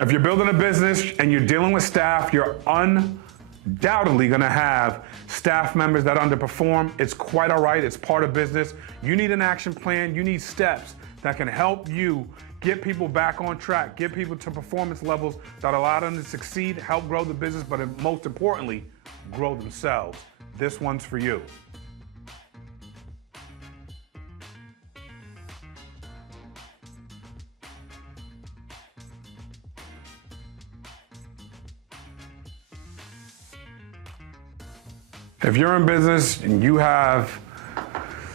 If you're building a business and you're dealing with staff, you're undoubtedly gonna have staff members that underperform. It's quite all right, it's part of business. You need an action plan, you need steps that can help you get people back on track, get people to performance levels that allow them to succeed, help grow the business, but most importantly, grow themselves. This one's for you. If you're in business and you have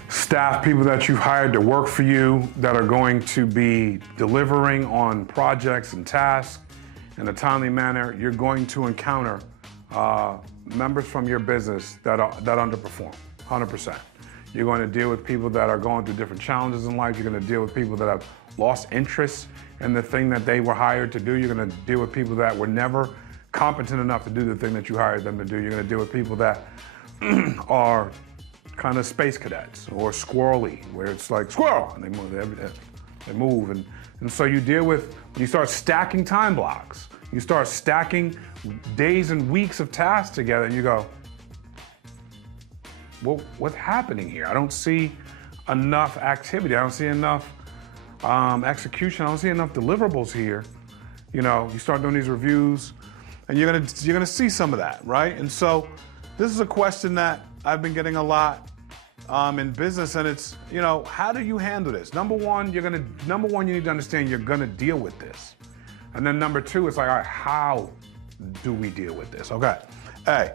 staff, people that you've hired to work for you that are going to be delivering on projects and tasks in a timely manner, you're going to encounter members from your business that underperform, 100%. You're going to deal with people that are going through different challenges in life. You're going to deal with people that have lost interest in the thing that they were hired to do. You're going to deal with people that were never competent enough to do the thing that you hired them to do. You're going to deal with people that are kind of space cadets or squirrely, where it's like squirrel, and they move. And so you deal with, when you start stacking time blocks, you start stacking days and weeks of tasks together, and you go, well, what's happening here? I don't see enough activity. I don't see enough execution. I don't see enough deliverables here. You know, you start doing these reviews, and you're gonna see some of that, right? And so this is a question that I've been getting a lot in business, and it's, you know, how do you handle this? Number one, you need to understand you're gonna deal with this. And then number two, it's like, all right, how do we deal with this? Okay, hey,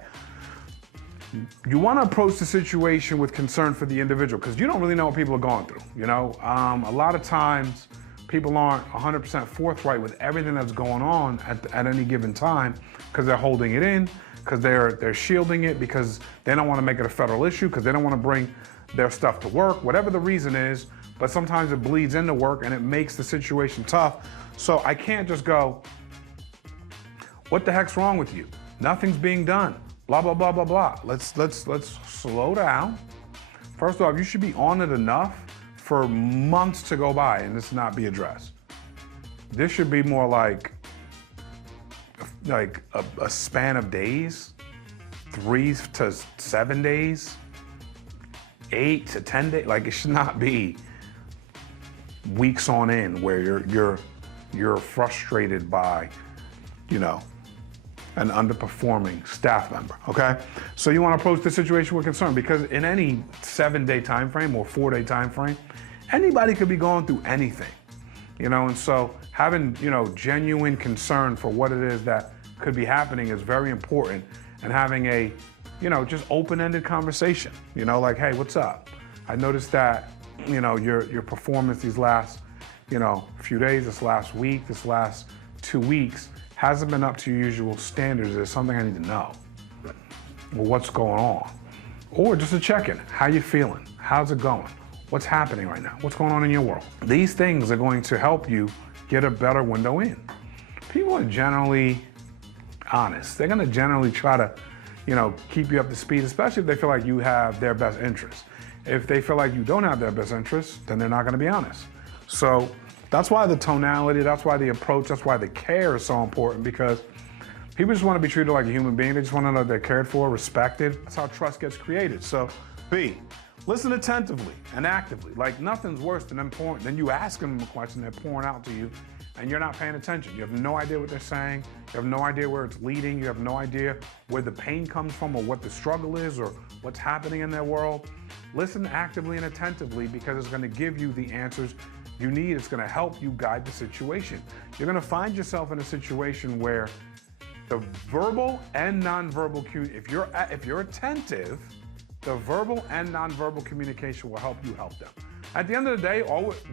you wanna approach the situation with concern for the individual, because you don't really know what people are going through, you know? A lot of times, people aren't 100% forthright with everything that's going on at any given time, because they're holding it in, because they're shielding it, because they don't want to make it a federal issue, because they don't want to bring their stuff to work, whatever the reason is, but sometimes it bleeds into work and it makes the situation tough. So I can't just go, what the heck's wrong with you? Nothing's being done, blah, blah, blah, blah, blah. Let's slow down. First off, you should be on it enough for months to go by and this not be addressed. This should be more like a span of days, 3 to 7 days, 8 to 10 days. Like, it should not be weeks on end where you're frustrated by, you know, an underperforming staff member, okay? So you want to approach the situation with concern, because in any 7-day time frame or 4-day time frame, anybody could be going through anything, you know? And so having, you know, genuine concern for what it is that could be happening is very important, and having a, you know, just open-ended conversation, you know, like, hey, what's up? I noticed that, you know, your performance these last, you know, few days, this last week, this last 2 weeks, hasn't been up to your usual standards. There's something I need to know. Well, what's going on? Or just a check-in. How you feeling? How's it going? What's happening right now? What's going on in your world? These things are going to help you get a better window in. People are generally honest. They're gonna generally try to, you know, keep you up to speed, especially if they feel like you have their best interests. If they feel like you don't have their best interests, then they're not gonna be honest. So that's why the tonality, that's why the approach, that's why the care is so important, because people just want to be treated like a human being. They just want to know they're cared for, respected. That's how trust gets created. So B, listen attentively and actively. Like, nothing's worse than you asking them a question, they're pouring out to you, and you're not paying attention. You have no idea what they're saying. You have no idea where it's leading. You have no idea where the pain comes from, or what the struggle is, or what's happening in their world. Listen actively and attentively, because it's going to give you the answers you need. It's going to help you guide the situation. You're going to find yourself in a situation where the verbal and nonverbal if you're attentive, the verbal and nonverbal communication will help you help them. At the end of the day,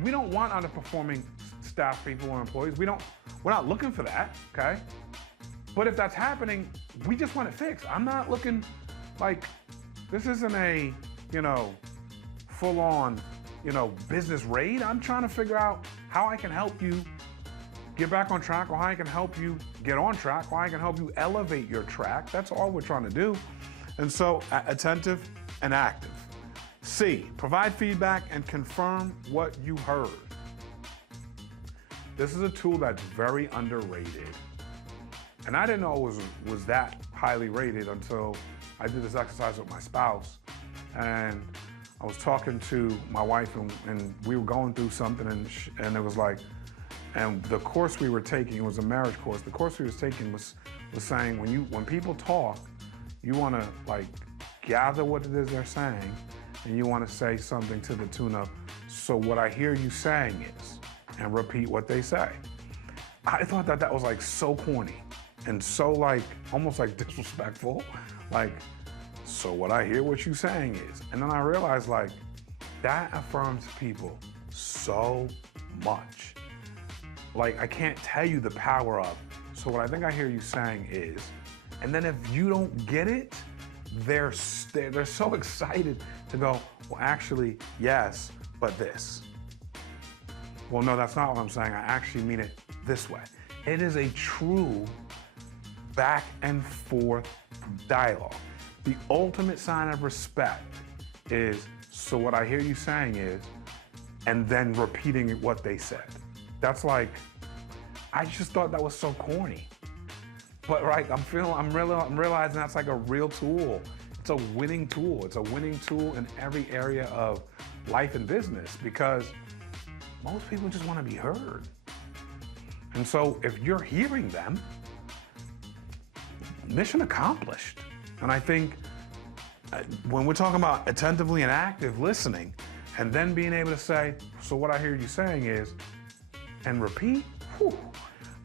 we don't want underperforming staff people or employees. We're not looking for that, okay? But if that's happening, we just want it fixed. I'm not looking, like, this isn't a, you know, full-on, you know, business raid. I'm trying to figure out how I can help you get back on track, or how I can help you get on track, or how I can help you elevate your track. That's all we're trying to do. And so, attentive and active. C, provide feedback and confirm what you heard. This is a tool that's very underrated. And I didn't know it was that highly rated until I did this exercise with my spouse. And I was talking to my wife, and we were going through something, and it was like, and the course we were taking, it was a marriage course. The course we was taking was saying when people talk, you want to like gather what it is they're saying, and you want to say something to the tune of, so what I hear you saying is, and repeat what they say. I thought that was like so corny and so like almost like disrespectful. Like, so what I hear what you saying is. And then I realized like that affirms people so much. Like I can't tell you the power of, so what I think I hear you saying is, and then if you don't get it, they're so excited to go, well, actually, yes, but this. Well, no, that's not what I'm saying. I actually mean it this way. It is a true back and forth dialogue. The ultimate sign of respect is, so what I hear you saying is, and then repeating what they said. That's like, I just thought that was so corny. But right, I'm realizing that's like a real tool. It's a winning tool. It's a winning tool in every area of life and business, because most people just want to be heard. And so if you're hearing them, mission accomplished. And I think when we're talking about attentively and active listening, and then being able to say, so what I hear you saying is, and repeat, whew,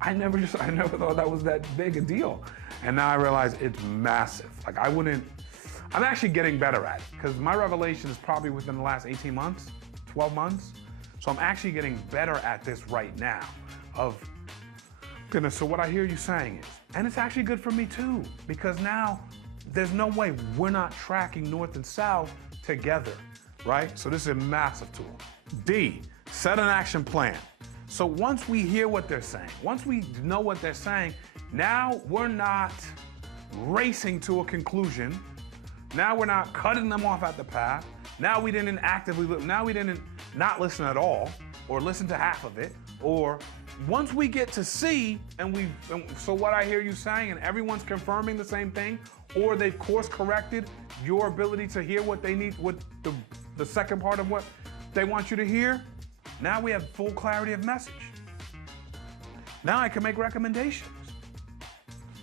I never thought that was that big a deal. And now I realize it's massive. Like I'm actually getting better at it, because my revelation is probably within the last 18 months, 12 months. So I'm actually getting better at this right now of, goodness, so what I hear you saying is, and it's actually good for me too, because now there's no way we're not tracking north and south together, right? So this is a massive tool. D, set an action plan. So once we hear what they're saying, once we know what they're saying, now we're not racing to a conclusion. Now we're not cutting them off at the path. Now we didn't not listen at all, or listen to half of it, or once we get to C, and so what I hear you saying, and everyone's confirming the same thing, or they've course corrected your ability to hear what they need, what the second part of what they want you to hear, now we have full clarity of message. Now I can make recommendations.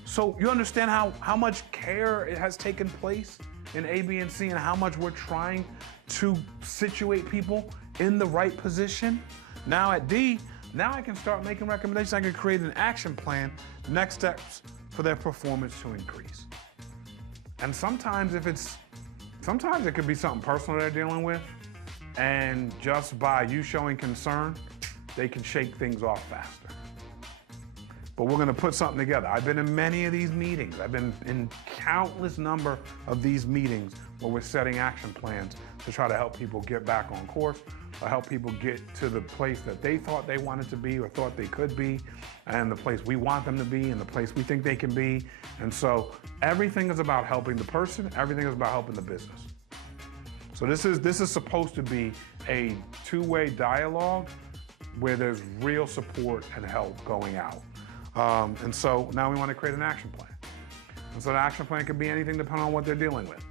So you understand how much care it has taken place in A, B, and C, and how much we're trying to situate people in the right position? Now at D, now I can start making recommendations. I can create an action plan, next steps for their performance to increase. And sometimes it could be something personal they're dealing with, and just by you showing concern, they can shake things off faster. But we're gonna put something together. I've been in many of these meetings. I've been in countless number of these meetings where we're setting action plans to try to help people get back on course, or help people get to the place that they thought they wanted to be or thought they could be, and the place we want them to be, and the place we think they can be. And so everything is about helping the person, everything is about helping the business. So this is supposed to be a two-way dialogue where there's real support and help going out. And so now we want to create an action plan. And so the action plan could be anything depending on what they're dealing with.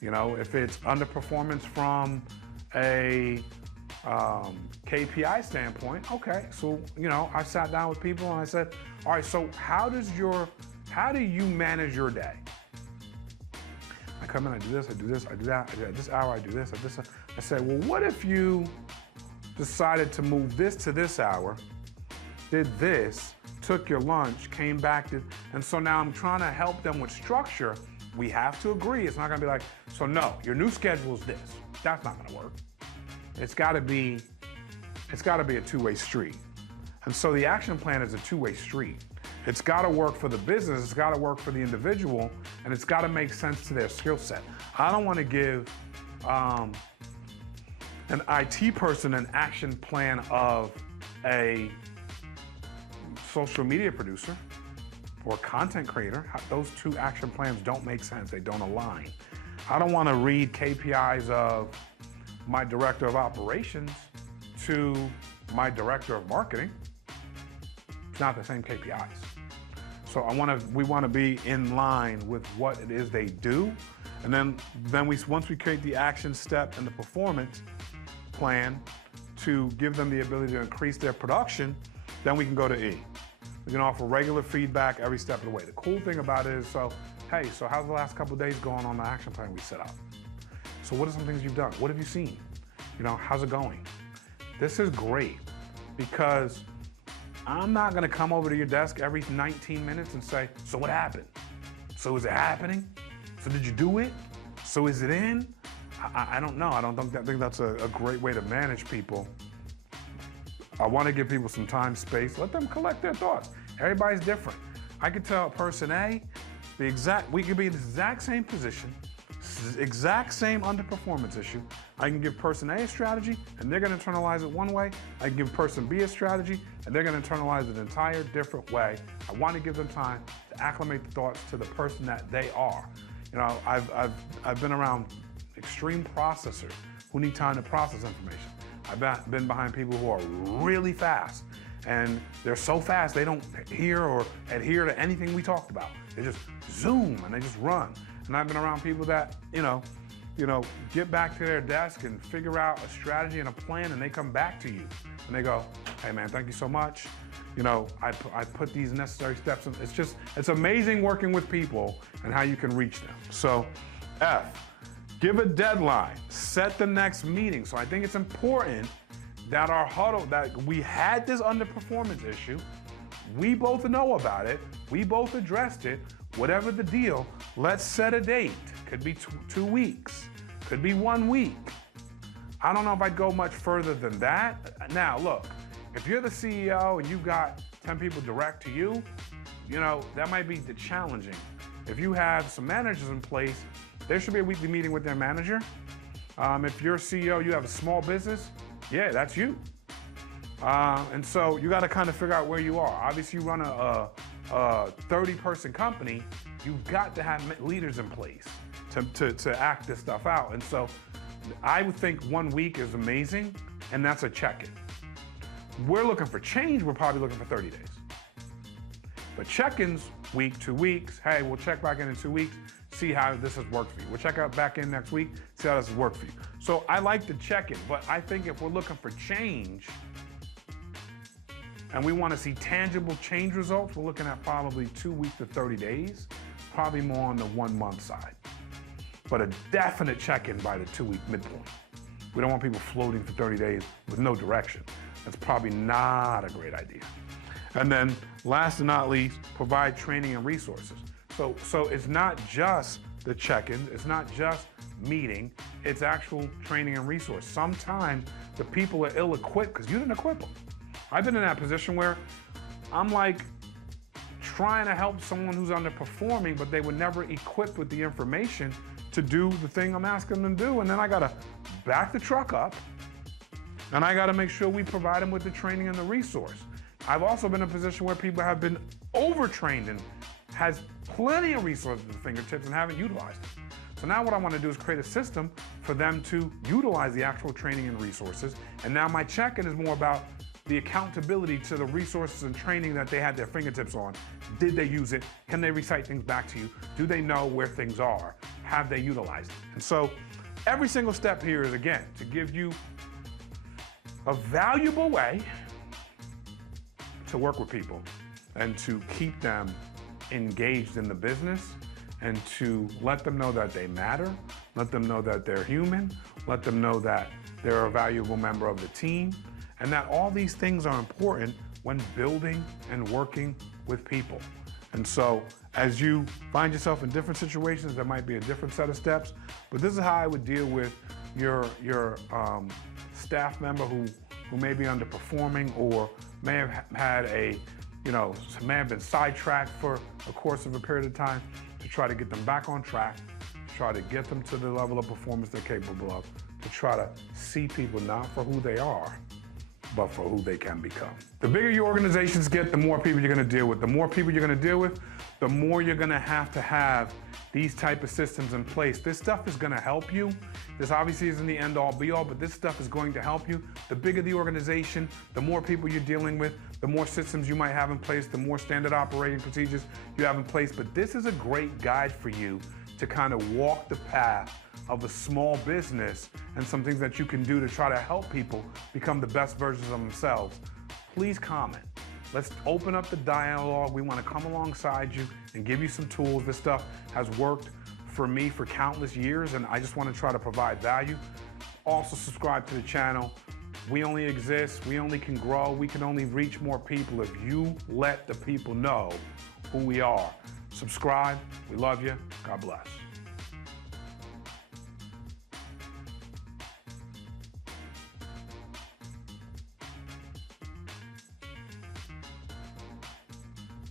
You know, if it's underperformance from a KPI standpoint, okay, so, you know, I sat down with people and I said, all right, so how do you manage your day? I come in, I do this, I do this, I do that, I do at this hour, I do this, I said, well, what if you decided to move this to this hour, did this, took your lunch, came back to, and so now I'm trying to help them with structure. We have to agree. It's not gonna be like, so no, your new schedule is this. That's not gonna work. It's gotta be a two-way street. And so the action plan is a two-way street. It's gotta work for the business, it's gotta work for the individual, and it's gotta make sense to their skill set. I don't wanna give an IT person an action plan of a social media producer or content creator. Those two action plans don't make sense, they don't align. I don't wanna read KPIs of my director of operations to my director of marketing. It's not the same KPIs. So we want to be in line with what it is they do. And then once we create the action step and the performance plan to give them the ability to increase their production, then we can go to E. We can offer regular feedback every step of the way. The cool thing about it is, so how's the last couple of days going on the action plan we set up? So what are some things you've done? What have you seen? How's it going? This is great because I'm not gonna come over to your desk every 19 minutes and say, so what happened? So is it happening? So did you do it? So is it in? I don't know. I think that's a great way to manage people. I want to give people some time, space, let them collect their thoughts. Everybody's different. I could tell person A, we could be in the exact same position, exact same underperformance issue. I can give person A a strategy and they're going to internalize it one way. I can give person B a strategy and they're going to internalize it an entire different way. I want to give them time to acclimate the thoughts to the person that they are. I've been around extreme processors who need time to process information. I've been behind people who are really fast, and they're so fast they don't hear or adhere to anything we talked about. They just zoom and they just run. And I've been around people that, get back to their desk and figure out a strategy and a plan, and they come back to you and they go, hey man, thank you so much. I put these necessary steps in. It's amazing working with people and how you can reach them. So F, give a deadline, set the next meeting. So I think it's important that our huddle, that we had this underperformance issue, we both know about it, we both addressed it, whatever the deal, let's set a date. Could be 2 weeks, could be 1 week. I don't know if I'd go much further than that. Now look, if you're the CEO and you've got 10 people direct to you, that might be challenging. If you have some managers in place, there should be a weekly meeting with their manager. If you're CEO, you have a small business, yeah, that's you. And so you got to kind of figure out where you are. Obviously, you run a 30-person company, you've got to have leaders in place to act this stuff out. And so I would think 1 week is amazing, and that's a check-in. We're looking for change, we're probably looking for 30 days. But check-ins, week, 2 weeks, hey, we'll check back in 2 weeks, see how this has worked for you. We'll check out back in next week, see how this has worked for you. So I like the check-in, but I think if we're looking for change and we want to see tangible change results, we're looking at probably 2 weeks to 30 days, probably more on the 1 month side. But a definite check-in by the 2 week midpoint. We don't want people floating for 30 days with no direction. That's probably not a great idea. And then last but not least, provide training and resources. So it's not just the check-in, it's not just meeting, it's actual training and resource. Sometimes the people are ill-equipped because you didn't equip them. I've been in that position where I'm like trying to help someone who's underperforming, but they were never equipped with the information to do the thing I'm asking them to do. And then I gotta back the truck up and I gotta make sure we provide them with the training and the resource. I've also been in a position where people have been overtrained and has plenty of resources at the fingertips and haven't utilized it. So now what I want to do is create a system for them to utilize the actual training and resources. And now my check-in is more about the accountability to the resources and training that they had their fingertips on. Did they use it? Can they recite things back to you? Do they know where things are? Have they utilized it? And so every single step here is, again, to give you a valuable way to work with people and to keep them engaged in the business and to let them know that they matter, let them know that they're human, let them know that they're a valuable member of the team, and that all these things are important when building and working with people. And so as you find yourself in different situations, there might be a different set of steps, but this is how I would deal with your staff member who may be underperforming or may have had may have been sidetracked for a course of a period of time, to try to get them back on track, to try to get them to the level of performance they're capable of, to try to see people not for who they are, but for who they can become. The bigger your organizations get, the more people you're gonna deal with. The more people you're gonna deal with, the more you're gonna have these type of systems in place. This stuff is gonna help you. This obviously isn't the end all be all, but this stuff is going to help you. The bigger the organization, the more people you're dealing with, the more systems you might have in place, the more standard operating procedures you have in place. But this is a great guide for you to kind of walk the path of a small business and some things that you can do to try to help people become the best versions of themselves. Please comment. Let's open up the dialogue. We want to come alongside you and give you some tools. This stuff has worked for me for countless years, and I just want to try to provide value. Also subscribe to the channel. We only exist, we only can grow, we can only reach more people if you let the people know who we are. Subscribe, we love you, God bless.